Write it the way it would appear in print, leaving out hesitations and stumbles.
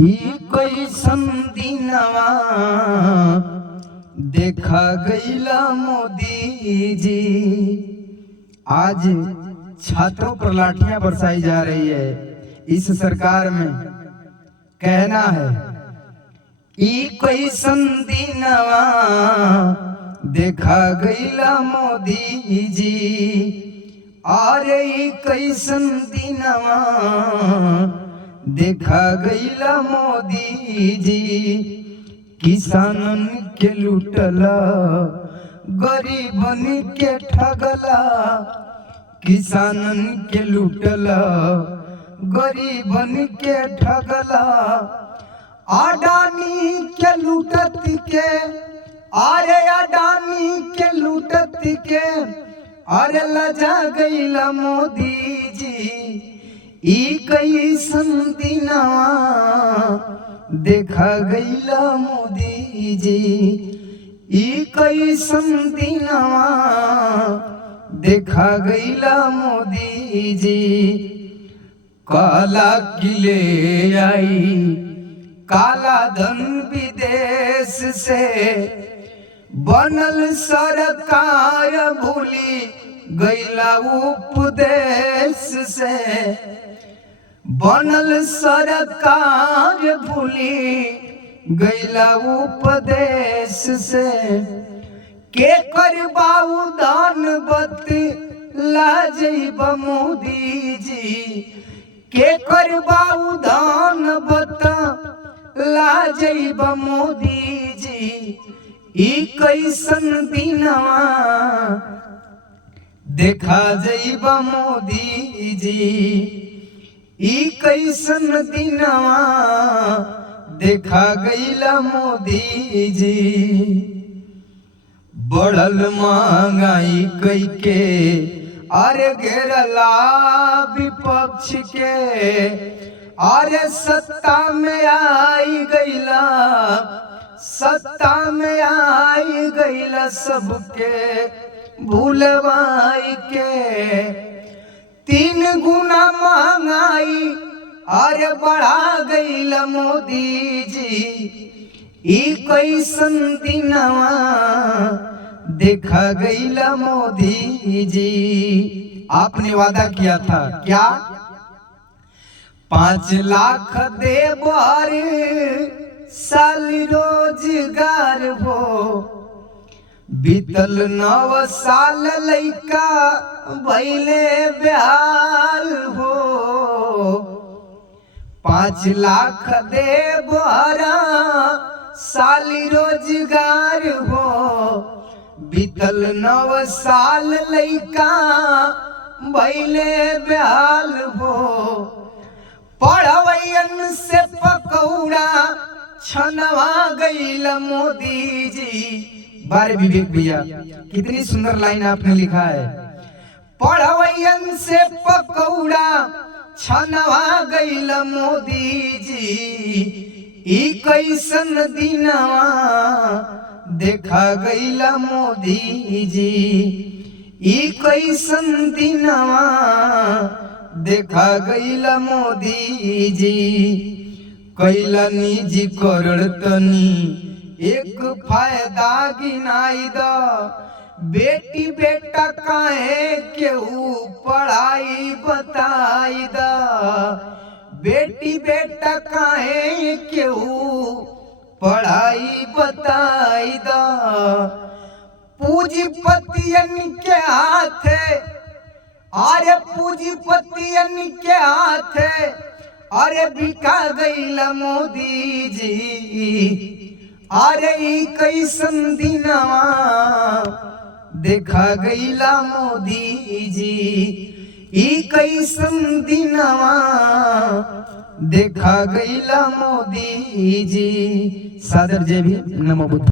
ई कैसन दिनवा देखा गईला मोदी जी। आज छात्रों पर लाठियां बरसाई जा रही है। इस सरकार में कहना है ई कैसन दिनवा देखा गईला मोदी जी। अरे ई कैसन दिनवा देखा गईला मोदी जी। किसानन के लूटला गरीबन के ठगला। किसानन के लूटला गरीबन के ठगला। अडानी के लूटत के अरे अडानी के लूटत के अरे लजा गईला मोदी जी। ई कैसन दिनवा देखा गईला मोदी जी। ई कैसन दिनवा देखा गईला मोदी जी। काला किले आई काला धन विदेश से बनल सरकार भूली गईला उपदेश से। बनल सरकार भूली गईला उपदेश से। के करबाऊ दान बतला जइबा मोदी जी। के करबाऊ दान बतला जइबा मोदी जी। ई कैसन दिनवा देखा जइबा मोदी जी। ई कैसन दिनवा देखा गईला मोदी जी। बढ़ल महंगाई कई के अरे घेरला विपक्ष के। अरे सत्ता में आई गईला सत्ता में आई गईला सबके भूलवाई के। 3 गुना महंगाई अरे बढ़ा गईला मोदी जी। ई कैसन दिनवा देखा गईला मोदी जी। आपने वादा किया था क्या 5 लाख देब हर साल रोजगार हो। बीतल 9 साल लइका भइले बेहाल हो। 5 लाख देब हर साल रोजगार हो। बीतल 9 साल लइका भइले बेहाल हो। पढ़वैयन से पकौड़ा छनवा गईला मोदी जी। बारे विवेक भैया कितनी सुंदर लाइन आपने लिखा है। पढ़वैयन से पकौड़ा छनवा गईला मोदी जी। ई कैसन दिनवा देखा गईला मोदी जी। ई कैसन दिनवा देखा गईला मोदी जी। कैला निजी करण तनी एक फायदा गिनाई द। बेटी बेटा काहे केहू पढ़ाई बताई द। बेटी बेटा काहे केहू पढ़ाई बताई द। पूंजीपतियन के हाथे अरे पूंजीपतियन के हाथे अरे बिका गईला मोदी जी। अरे ई कैसन दिनवा देखा गईला मोदी जी। ई कैसन दिनवा देखा गईला मोदी जी। सादर जय भी नमो बुद्ध।